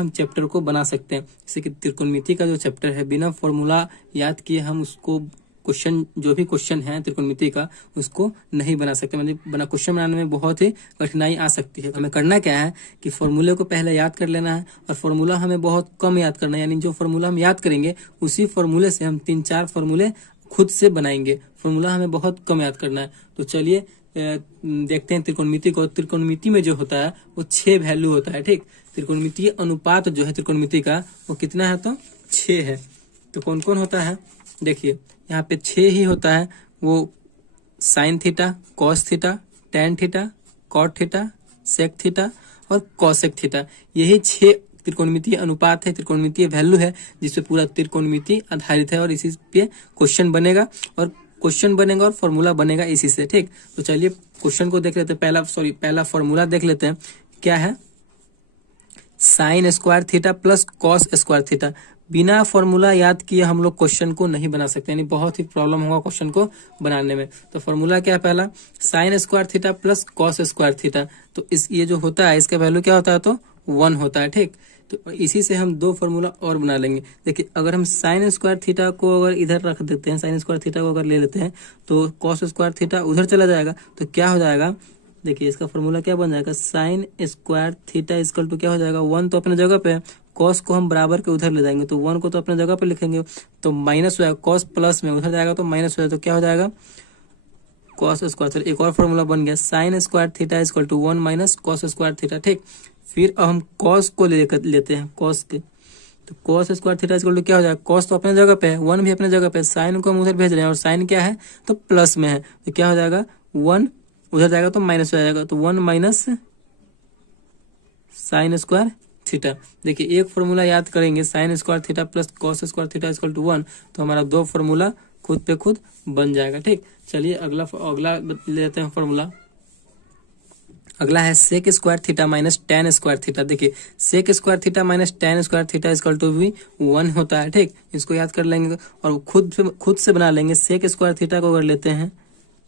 हम चैप्टर को बना सकते हैं। जैसे कि त्रिकोणमिति का जो चैप्टर है, बिना फॉर्मूला याद किए हम उसको क्वेश्चन, जो भी क्वेश्चन है त्रिकोणमिति का, उसको नहीं बना सकते। मतलब बना क्वेश्चन बनाने में बहुत ही कठिनाई आ सकती है। हमें करना क्या है कि फॉर्मूले को पहले याद कर लेना है, और फॉर्मूला हमें बहुत कम याद करना है। यानी जो फॉर्मूला हम याद करेंगे उसी फॉर्मूले से हम 3-4 फॉर्मूले खुद से बनाएंगे। फॉर्मूला हमें बहुत कम याद करना है। तो चलिए देखते हैं त्रिकोणमिति को। त्रिकोणमिति में जो होता है वो 6 वैल्यू होता है, ठीक। त्रिकोणमितीय अनुपात जो है त्रिकोणमिति का, वो कितना है तो 6 है। तो कौन कौन होता है, देखिए यहाँ पे 6 ही होता है। वो sine theta, cos theta, tan theta, cot theta, sec theta और कॉसेक थीटा। यही 6 त्रिकोणमितीय अनुपात है, त्रिकोणमितीय वैल्यू है, जिसपे पूरा त्रिकोणमिति आधारित है। और इसी पे क्वेश्चन बनेगा, और क्वेश्चन बनेगा और फॉर्मूला बनेगा इसी से, ठीक। तो चलिए क्वेश्चन को देख लेते हैं। पहला फॉर्मूला देख लेते हैं। क्या है, sign square theta plus cos square theta. बिना फॉर्मूला याद किए हम लोग क्वेश्चन को नहीं बना सकते, यानी बहुत ही प्रॉब्लम होगा क्वेश्चन को बनाने में। तो फॉर्मूला क्या है, पहला sign square theta plus cos square theta. तो ये जो होता है इसका वैल्यू क्या होता है तो 1 होता है, ठीक। तो इसी से हम 2 फॉर्मूला और बना लेंगे। देखिए अगर हम साइन स्क्वायर थीटा को अगर इधर रख देते हैं, साइन स्क्वायर थीटा को अगर ले लेते हैं, तो कॉस स्क्वायर थीटा उधर चला जाएगा। तो क्या हो जाएगा, देखिए इसका फॉर्मूला क्या बन जाएगा, sine square theta equal to क्या हो जाएगा, 1 तो अपने जगह पे है, कॉस को हम बराबर के उधर ले जाएंगे, तो 1 को तो अपने जगह पे लिखेंगे, तो माइनस हो जाएगा। कॉस प्लस में उधर जाएगा तो माइनस हो जाएगा, तो क्या हो जाएगा कॉस स्क्वायर थीटा। एक और फॉर्मूला बन गया, sine square theta equal to 1 minus cos square theta, ठीक। फिर अब हम कॉस को लेते हैं, कॉस के, तो cos square theta equal to क्या हो जाएगा, कॉस तो अपने जगह पे है, 1 भी अपने जगह पे है, साइन को हम उधर भेज रहे हैं, और साइन क्या है तो प्लस में है, तो क्या हो जाएगा 1 उधर जाएगा तो माइनस हो जाएगा, तो 1 माइनस साइन स्क्वायर थीटा। देखिए एक फॉर्मूला याद करेंगे, sine square theta plus cos square theta equal to 1, तो हमारा 2 फॉर्मूला खुद पे खुद बन जाएगा, ठीक। चलिए अगला लेते हैं फॉर्मूला। अगला है sec square theta minus tan square theta. देखिए sec square theta minus tan square theta equal to भी 1 होता है, ठीक। इसको याद कर लेंगे और खुद से बना लेंगे। सेक स्क्वायर थीटा को अगर लेते हैं,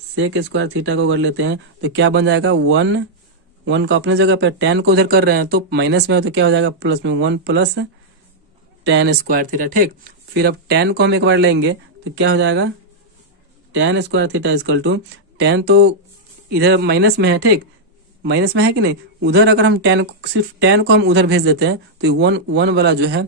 सेक स्क्वायर थीटा को अगर लेते हैं तो क्या बन जाएगा, 1 को अपने जगह पे, टेन को उधर कर रहे हैं तो माइनस में है, तो क्या हो जाएगा प्लस में, 1 प्लस टेन स्क्वायर थीटा, ठीक। फिर अब टेन को हम एक बार लेंगे तो क्या हो जाएगा, tan square theta equal to, tan तो इधर माइनस में है, ठीक, माइनस में है कि नहीं, उधर अगर हम सिर्फ टेन को हम उधर भेज देते हैं तो 1 वाला जो है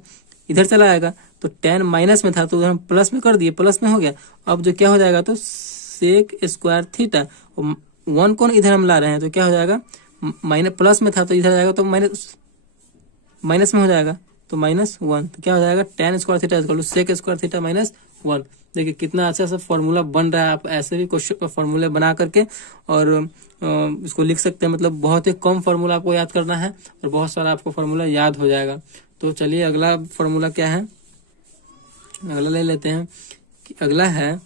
इधर चला आएगा, तो टेन माइनस में था तो उधर हम प्लस में कर दिए, प्लस में हो गया। अब जो क्या हो जाएगा तो सेक स्क्वायर थीटा, 1 को इधर हम ला रहे हैं तो क्या हो जाएगा, माइनस प्लस में था तो इधर जाएगा तो माइनस में हो जाएगा, तो -1, तो क्या हो जाएगा tan square theta equal to sec square theta -1। देखिए कितना अच्छा सा फॉर्मूला बन रहा है। आप ऐसे भी क्वेश्चन फॉर्मूले बना करके और इसको लिख सकते हैं। मतलब बहुत ही कम फॉर्मूला आपको याद करना है और बहुत सारा आपको फॉर्मूला याद हो जाएगा। तो चलिए अगला फॉर्मूला क्या है, अगला ले लेते हैं कि अगला है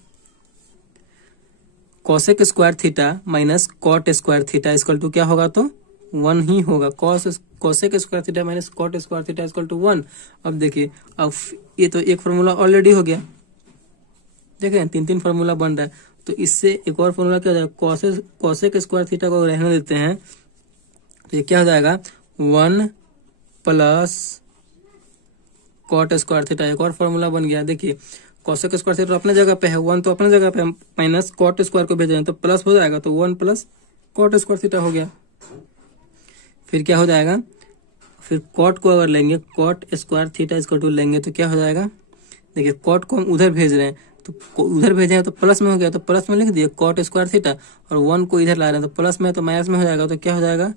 cosec square theta minus cot square theta equal to क्या होगा तो 1 ही होगा। Cosec square theta minus cot square theta equal to 1। अब देखिए, अब ये तो एक फॉर्मूला ऑलरेडी हो गया, देखें 3 फॉर्मूला बन रहा है। तो इससे एक और फॉर्मूला क्या हो जाएगा, कॉसेक स्क्वायर थीटा को रहने देते हैं तो ये क्या हो जाएगा 1 प्लस कॉट स्क्वायर थीटा। एक और फॉर्मूला बन गया। देखिए कॉसेक स्क्वायर थीटा अपने जगह पे है, 1 तो अपने जगह पे, माइनस कॉट स्क्वायर को भेज रहे हैं तो प्लस हो जाएगा, तो 1 प्लस कॉट स्क्वायर थीटा हो गया। फिर क्या हो जाएगा, फिर कॉट को अगर लेंगे, cot square theta equal to लेंगे तो क्या हो जाएगा, देखिए कॉट को हम उधर भेज रहे हैं तो उधर भेजे हैं तो प्लस में हो गया, तो प्लस में लिख दिए कॉट स्क्वायर थीटा, और 1 को इधर ला रहे हैं तो प्लस में, तो माइनस में हो जाएगा, तो क्या हो जाएगा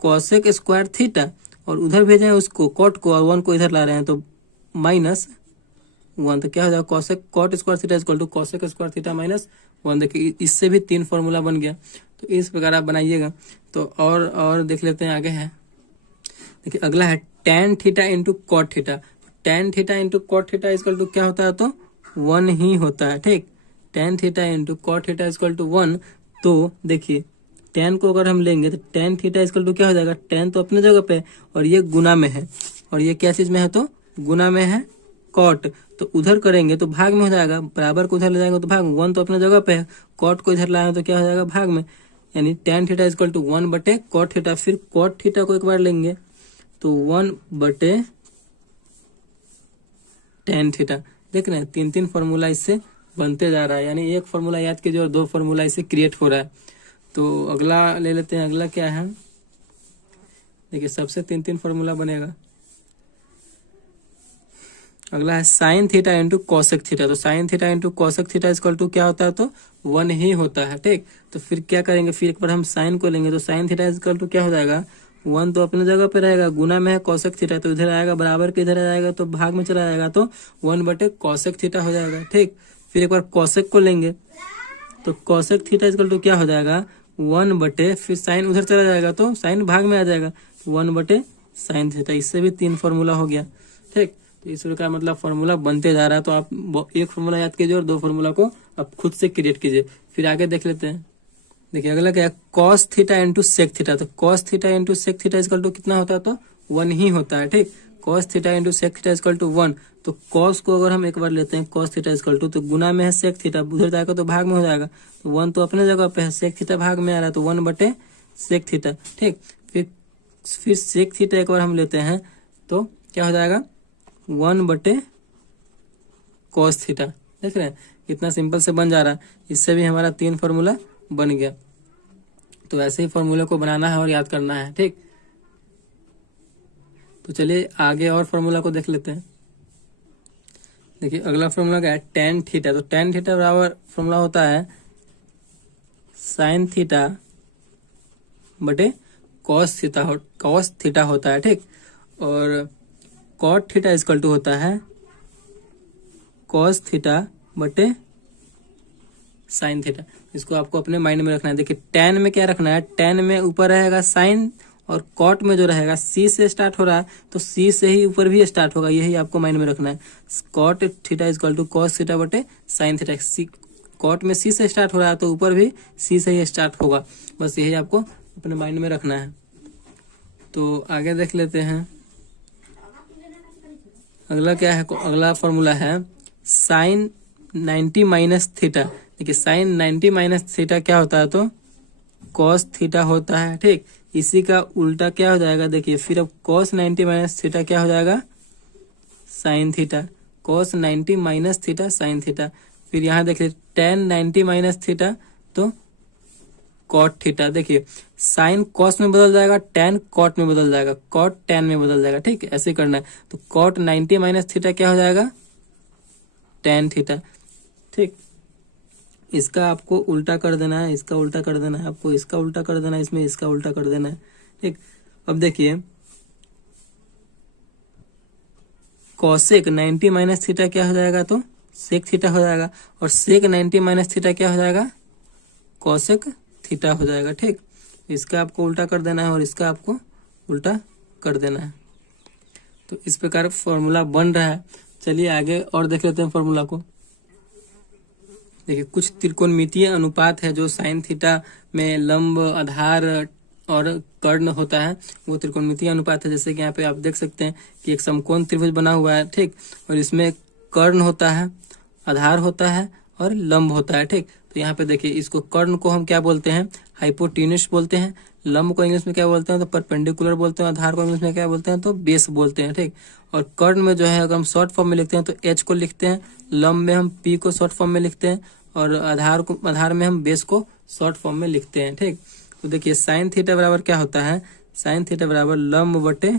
कॉसेक स्क्वायर थीटा, और उधर भेजे हैं उसको कॉट को और 1 को इधर ला रहे हैं तो -1, तो क्या हो जाएगा cot square theta equal to cosec square theta -1। देखिए इससे भी 3 फॉर्मूला बन गया। तो इस प्रकार आप बनाइएगा। तो और देख लेते हैं आगे है। देखिए अगला है tan theta into cot theta. Tan theta into cot theta equal to क्या होता है तो 1 ही होता है, ठीक। Tan theta into cot theta equal to 1। तो देखिए टेन को अगर हम लेंगे तो टेन थीटा इक्वल टू क्या हो जाएगा, टेन तो अपने जगह पे और ये गुना में है, और ये क्या चीज में है तो गुना में है कॉट, तो उधर करेंगे तो भाग में हो जाएगा, बराबर को उधर ले जाएंगे तो भाग में, 1 तो अपने जगह पे है, कॉट को इधर लाएंगे तो क्या हो जाएगा भाग में, यानी टेन थीटा इक्वल टू 1 बटे कॉट थीटा। फिर कॉट थीटा को एक बार लेंगे तो 1/tan थीटा। देख रहे हैं 3 फॉर्मूला इससे बनते जा रहा है, यानी एक फॉर्मूला याद कीजिए और 2 फॉर्मूला इससे क्रिएट हो रहा है। तो अगला ले लेते हैं। अगला क्या है, देखिए सबसे 3 फॉर्मूला बनेगा। अगला है sine theta into cosec theta. तो sine theta into cosec theta equal to क्या होता है, तो 1 ही होता है। ठीक, तो फिर क्या करेंगे, फिर एक बार हम साइन को लेंगे, तो साइन थीटा इक्वल टू क्या हो जाएगा, 1 तो अपने जगह पे रहेगा, गुना में है कॉसेक थीटा, तो इधर आएगा बराबर के इधर आएगा तो भाग में चला जाएगा, तो 1/cosec थीटा हो जाएगा। ठीक, फिर एक बार कॉसेक को लेंगे, तो कॉसेक थीटा इक्वल टू क्या हो जाएगा, 1/, फिर साइन उधर चला जाएगा तो साइन भाग में आ जाएगा, 1/sin थीटा। इससे भी 3 फॉर्मूला हो गया। ठीक, तो इस का मतलब फॉर्मूला बनते जा रहा है। तो आप एक फॉर्मूला याद कीजिए और 2 फॉर्मूला को आप खुद से क्रिएट कीजिए। फिर आगे देख लेते हैं। देखिए अगला क्या है, cos theta into sec theta. तो cos theta into sec theta equal to कितना होता है, तो 1 ही होता है। ठीक, cos theta into sec theta equal to 1। तो cos को अगर हम एक बार लेते हैं, cos थीटा इक्वल टू, तो गुना में है सेक थीटा, उधर जाएगा तो भाग में हो जाएगा, तो 1 तो अपने जगह पे है, सेक थीटा भाग में आ रहा है, तो 1/sec थीटा। ठीक, फिर सेक थीटा एक बार हम लेते हैं, तो क्या हो जाएगा, 1/cos थीटा। देख रहे हैं कितना सिंपल से बन जा रहा है। इससे भी हमारा 3 फॉर्मूला बन गया। तो ऐसे ही फॉर्मूले को बनाना है और याद करना है। ठीक, तो चलिए आगे और फॉर्मूला को देख लेते हैं। देखिए अगला फॉर्मूला क्या है, tan थीटा। तो tan थीटा बराबर फॉर्मूला होता है sin थीटा बटे cos थीटा होता है। ठीक, और cot थीटा इक्वल टू होता है cos थीटा बटे साइन थीटा। इसको आपको अपने माइंड में रखना है। देखिए tan में क्या रखना है, tan में ऊपर रहेगा साइन, और cot में जो रहेगा c से स्टार्ट हो रहा है, तो c से ही ऊपर भी स्टार्ट होगा, यही आपको माइंड में रखना है। cot theta equal to cos theta बटे साइन थीटा। cot में c से स्टार्ट हो रहा है तो ऊपर भी c से ही स्टार्ट होगा, बस यही आपको अपने माइंड में रखना है। तो आगे देख लेते हैं। अगला क्या है, अगला फॉर्मूला है साइन 90 माइनस थीटा। देखिए साइन 90 माइनस थीटा क्या होता है, तो cos थीटा होता है। ठीक, इसी का उल्टा क्या हो जाएगा, देखिए फिर अब cos 90 माइनस थीटा क्या हो जाएगा, sine theta. cos 90 minus theta sine theta. फिर यहाँ देखिए tan 90 माइनस थीटा, तो cot थीटा। देखिए साइन cos में बदल जाएगा, tan cot में बदल जाएगा, cot tan में बदल जाएगा। ठीक, ऐसे करना है। तो cot 90 माइनस थीटा क्या हो जाएगा, tan थीटा। ठीक, इसका आपको उल्टा कर देना है, इसका उल्टा कर देना है, आपको इसका उल्टा कर देना है, इसमें इसका उल्टा कर देना है। ठीक, अब देखिए cosec 90 माइनस थीटा क्या हो जाएगा, तो sec थीटा हो जाएगा, और sec 90 माइनस थीटा क्या हो जाएगा, cosec थीटा हो जाएगा। ठीक, इसका आपको उल्टा कर देना है और इसका आपको उल्टा कर देना है। तो इस प्रकार फॉर्मूला बन रहा है। चलिए आगे और देख लेते हैं फॉर्मूला को। देखिए कुछ त्रिकोणमितीय अनुपात है जो साइन थीटा में लंब, आधार और कर्ण होता है, वो त्रिकोणमितीय अनुपात है। जैसे कि यहाँ पे आप देख सकते हैं कि एक समकोण त्रिभुज बना हुआ है। ठीक, और इसमें कर्ण होता है, आधार होता है और लंब होता है। ठीक, तो यहाँ पे देखिए इसको कर्ण को हम क्या बोलते हैं, हाइपोटेन्यूस बोलते हैं। लंब को इंग्लिश में क्या बोलते हैं, तो परपेंडिकुलर बोलते हैं। आधार को इंग्लिश में क्या बोलते हैं, तो बेस बोलते हैं। ठीक, और कर्ण में जो है अगर हम शॉर्ट फॉर्म में लिखते हैं तो एच को लिखते हैं, लंब में हम पी को शॉर्ट फॉर्म में लिखते हैं, और आधार में हम बेस को शॉर्ट फॉर्म में लिखते हैं। ठीक, तो देखिए साइन थीटा बराबर क्या होता है, साइन थीटा बराबर लंब बटे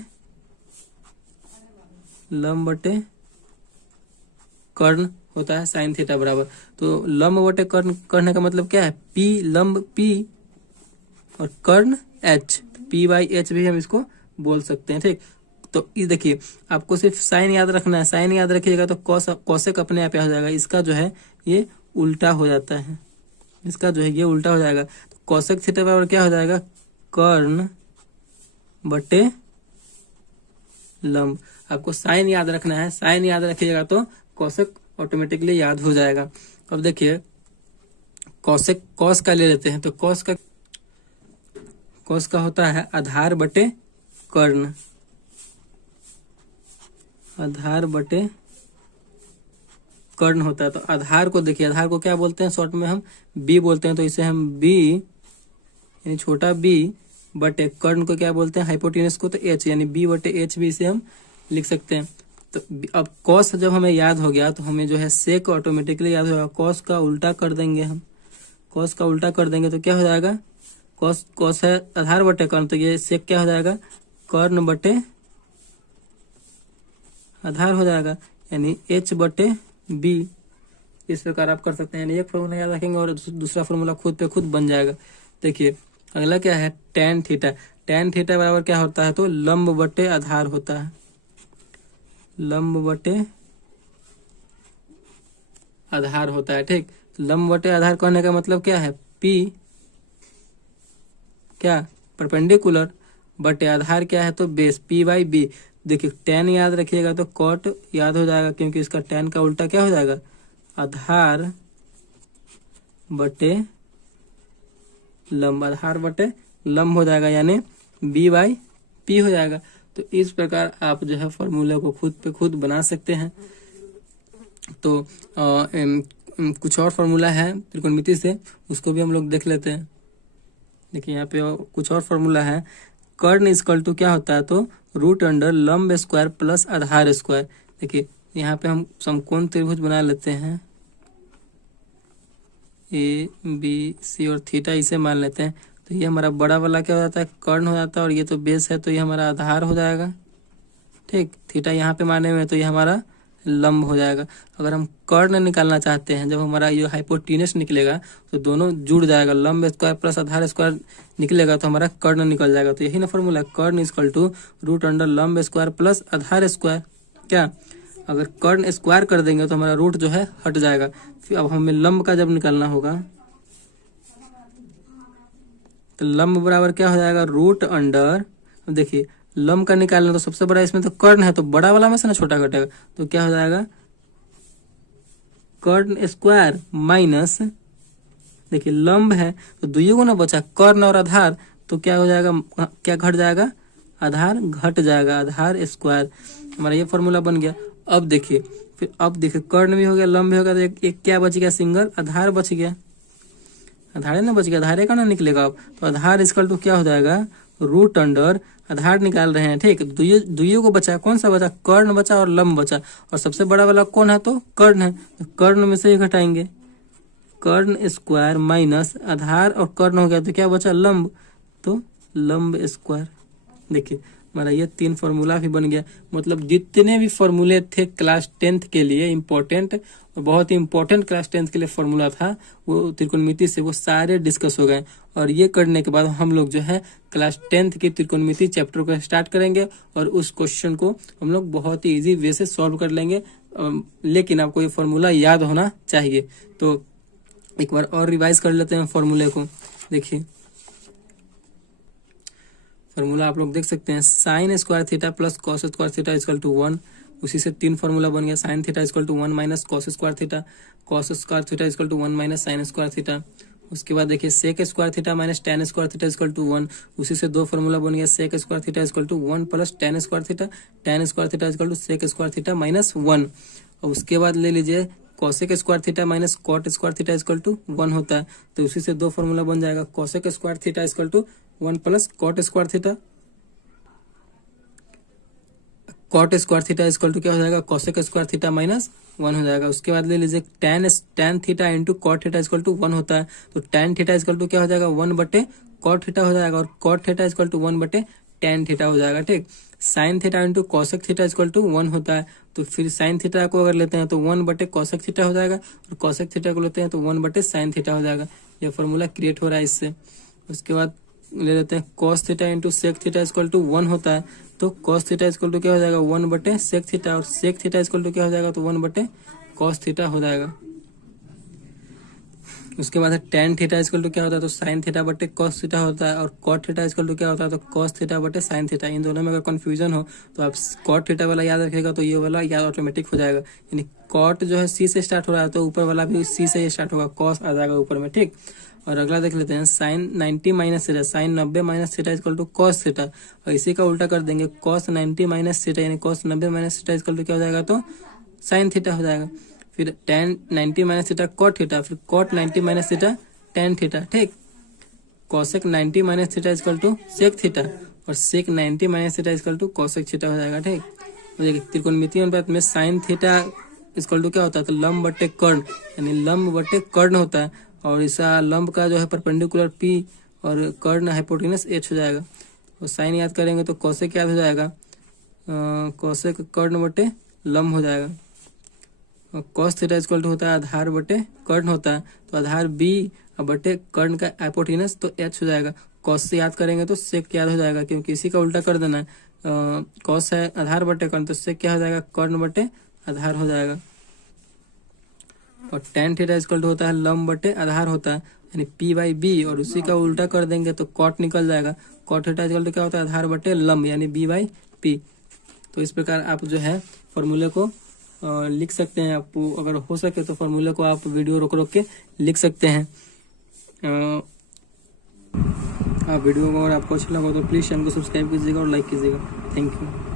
कर्ण होता है साइन थीटा बराबर। तो लंब बटे कर्ण का मतलब क्या है, पी लंब पी और कर्ण एच, P/H भी हम इसको बोल सकते हैं। ठीक, तो ये देखिए आपको सिर्फ साइन याद रखना है, साइन याद रखिएगा तो कॉसेक अपने आप हो जाएगा। इसका जो है ये उल्टा हो जाता है, इसका जो है ये उल्टा हो जाएगा। तो कॉसेक थीटा बराबर क्या हो जाएगा, कर्ण बटे लंब। आपको साइन याद रखना है, साइन याद रखिएगा तो कॉसेक ऑटोमेटिकली याद हो जाएगा। अब देखिए कॉसेक कॉस का ले लेते हैं, तो कॉस का होता है आधार बटे कर्ण, आधार बटे कर्ण होता है। तो आधार को देखिए, आधार को क्या बोलते हैं, शॉर्ट में हम बी बोलते हैं, तो इसे हम बी यानी छोटा बी बटे कर्ण को क्या बोलते हैं, हाइपोटेनस को तो एच, यानी बी बटे एच भी इसे हम लिख सकते हैं। तो अब कॉस जब हमें याद हो गया तो हमें जो है सेक ऑटोमेटिकली याद होगा। कॉस का उल्टा कर देंगे हम, कॉस का उल्टा कर देंगे तो क्या हो जाएगा, कॉस कॉस है आधार बटे कर्ण, तो ये सेक क्या हो जाएगा, कर्ण बटे आधार हो जाएगा, यानी एच बटे बी। इस प्रकार आप कर सकते हैं, यानी एक फॉर्मूला याद रखेंगे और दूसरा फॉर्मूला खुद पे खुद बन जाएगा। देखिए अगला क्या है, टेन थीटा। टेन थीटा बराबर क्या होता है, तो लंब बटे आधार होता है, लंब बटे आधार होता है। ठीक, लंब बटे आधार कहने का मतलब क्या है, पी क्या परपेंडिकुलर बटे आधार क्या है, तो बेस, पी बाई बी। देखिए टेन याद रखिएगा तो कॉट याद हो जाएगा, क्योंकि इसका टेन का उल्टा क्या हो जाएगा, आधार बटे लंब, आधार बटे लंब हो जाएगा, यानी बी बाई पी हो जाएगा। तो इस प्रकार आप जो है फॉर्मूला को खुद पे खुद बना सकते हैं। तो कुछ और फॉर्मूला है त्रिकोणमिति से, उसको भी हम लोग देख लेते हैं। देखिए यहाँ पे कुछ और फॉर्मूला है, कर्ण इक्वल टू क्या होता है, तो रूट अंडर लंब स्क्वायर प्लस आधार स्क्वायर। देखिए यहाँ पे हम समकोण त्रिभुज बना लेते हैं, ए बी सी और थीटा इसे मान लेते हैं। तो ये हमारा बड़ा वाला क्या हो जाता है, कर्ण हो जाता है, और ये तो बेस है तो ये हमारा आधार हो जाएगा। ठीक, थीटा यहाँ पे माने हुए तो ये हमारा लंब हो जाएगा। अगर हम कर्ण निकालना चाहते हैं, जब हमारा ये हाइपोटेनस निकलेगा तो दोनों जुड़ जाएगा, लंब स्क्वायर प्लस आधार स्क्वायर निकलेगा तो हमारा कर्ण निकल जाएगा। तो यही ना फॉर्मूला, कर्ण इक्वल टू रूट अंडर लंब स्क्वायर प्लस आधार स्क्वायर। क्या, अगर कर्ण स्क्वायर कर देंगे तो हमारा रूट जो है हट जाएगा। फिर अब हमें लंब का जब निकालना होगा तो लंब बराबर क्या हो जाएगा, रूट अंडर, देखिए लंब का निकालना तो सबसे बड़ा इसमें तो कर्ण है, तो बड़ा वाला में से ना छोटा घटेगा, तो क्या हो जाएगा, कर्ण स्क्वायर माइनस, देखिए लंब है तो दुइयों को ना बचा, कर्ण और आधार, तो क्या हो जाएगा, क्या घट जाएगा, आधार घट जाएगा, आधार स्क्वायर। हमारा ये फॉर्मूला बन गया। अब देखिए फिर, अब देखिए कर्ण भी हो गया, लंब भी हो गया, तो एक क्या बच गया, सिंगल आधार बच गया, आधार ना बच गया, आधार का ना निकलेगा अब, तो आधार इक्वल टू क्या हो जाएगा, रूट अंडर, आधार निकाल रहे हैं। ठीक, दुइयों को बचा, कौन सा बचा, कर्ण बचा और लंब बचा, और सबसे बड़ा वाला कौन है, तो कर्ण है, तो कर्ण में से ही घटाएंगे, कर्ण स्क्वायर माइनस आधार और कर्ण हो गया तो क्या बचा, लंब, तो लंब स्क्वायर। देखिए हमारा ये 3 फॉर्मूला भी बन गया। मतलब जितने भी फॉर्मूले थे क्लास 10th के लिए इम्पोर्टेंट, और बहुत ही इम्पोर्टेंट क्लास 10th के लिए फॉर्मूला था, वो त्रिकोणमिति से वो सारे डिस्कस हो गए। और ये करने के बाद हम लोग जो है क्लास 10th की त्रिकोणमिति चैप्टर को स्टार्ट करेंगे, और उस क्वेश्चन को हम लोग बहुत ही इजी वे से सॉल्व कर लेंगे। लेकिन आपको ये फॉर्मूला याद होना चाहिए। तो एक बार और रिवाइज कर लेते हैं फॉर्मूले को। देखिए फॉर्मूला आप लोग देख सकते हैं, sine square theta plus cos square theta equal to 1। उसी से 3 फॉर्मूला बन गया, sine theta equal to 1 minus cos square theta, cos square theta equal to 1 minus sine square theta. उसके बाद देखिए sec square theta minus tan square theta equal to 1। उसी से 2 formula बन गया, sec square theta equal to 1 plus tan square theta, tan square theta equal to sec square theta minus 1। और उसके बाद ले लीजिए cosec square theta minus cot square theta equal to 1 होता है, तो उसी से 2 फॉर्मूला बन जाएगा, cosec square theta equal to 1 plus cot square theta, cot square theta equal to क्या हो जाएगा, कॉसेक स्क्वायर थीटा माइनस 1 हो जाएगा। उसके बाद ले लीजिए tan theta into cot theta equal to 1 होता है, तो टेन थीटा इक्वल टू क्या हो जाएगा, 1 बटे कॉट थीटा हो जाएगा, और कॉट थीटा इक्वल टू 1 बटे टेन थीटा हो जाएगा। ठीक, sine theta into cosec theta equal to 1 होता है, तो फिर साइन थीटा को अगर लेते हैं तो 1 बटे कॉसेक थीटा हो जाएगा, और कॉसेक थीटा को लेते हैं तो 1 बटे साइन थीटा हो जाएगा। यह फॉर्मूला क्रिएट हो रहा है इससे। उसके बाद ले लेते हैं cos theta into sec theta equal to 1 होता है, तो कॉस थीटा इक्वल टू क्या हो जाएगा, 1 बटे सेक थीटा, और सेक थीटा इक्वल टू क्या हो जाएगा, तो 1 बटे कॉस थीटा हो जाएगा। उसके बाद है टेन थीटा इक्वल टू क्या होता है, तो साइन थीटा बटे कॉस थीटा होता है, और कॉट थीटा इक्वल टू क्या होता है, तो कॉस थीटा बटे साइन थीटा। इन दोनों में अगर कंफ्यूजन हो तो आप कॉट थीटा वाला याद रखेगा, तो ये वाला याद ऑटोमेटिक हो जाएगा। यानी कॉट जो है सी से स्टार्ट हो रहा है, तो ऊपर वाला भी सी से स्टार्ट होगा, कॉस आ जाएगा ऊपर में। ठीक, और अगला देख लेते हैं, sine 90 minus theta, sine 90 minus theta equal to cos theta, और इसी का उल्टा कर देंगे, कॉस 90 माइनस थीटा, यानी cos 90 minus theta equal to क्या हो जाएगा, तो साइन थीटा हो जाएगा। फिर tan 90 minus theta cot theta, फिर cot 90 minus theta tan theta. ठीक, cosec 90 minus theta equal to sec theta, और sec 90 minus theta equal to cosec theta हो जाएगा। ठीक, तो देखिए त्रिकोणमितीय अनुपात में साइन थीटा इजकल टू क्या होता है, तो लंब बटे कर्ण, यानी लंब बटे कर्ण होता है, और इसका लंब का जो है परपेंडिकुलर पी और कर्ण हाइपोटेनस एच हो जाएगा। तो साइन याद करेंगे तो कॉसेक याद हो जाएगा, कॉसेक कर्ण बटे लंब हो जाएगा। और कॉस थीटा इजकल टू होता है आधार बटे कर्ण होता है, तो आधार बी बटे कर्ण का हाइपोटेनस तो एच हो जाएगा। कॉस से याद करेंगे तो सेक याद हो जाएगा, क्योंकि इसी का उल्टा कर देना है। कॉस है आधार बटे कर्ण, तो सेक क्या हो जाएगा, कर्ण बटे आधार हो जाएगा। और टेन थीटा इजकल टू होता है लंब बटे आधार होता है, यानी पी बाई बी, और उसी का उल्टा कर देंगे तो कॉट निकल जाएगा। कॉट थीटा इजकल टू क्या होता है, आधार बटे लंब, यानी बी बाई पी। तो इस प्रकार आप जो है फॉर्मूले को लिख सकते हैं। आपको अगर हो सके तो फॉर्मूले को आप वीडियो रोक रोक के लिख सकते हैं। आप वीडियो को अगर आपको अच्छा लगा तो प्लीज़ चैनल को सब्सक्राइब कीजिएगा और लाइक कीजिएगा। Thank you.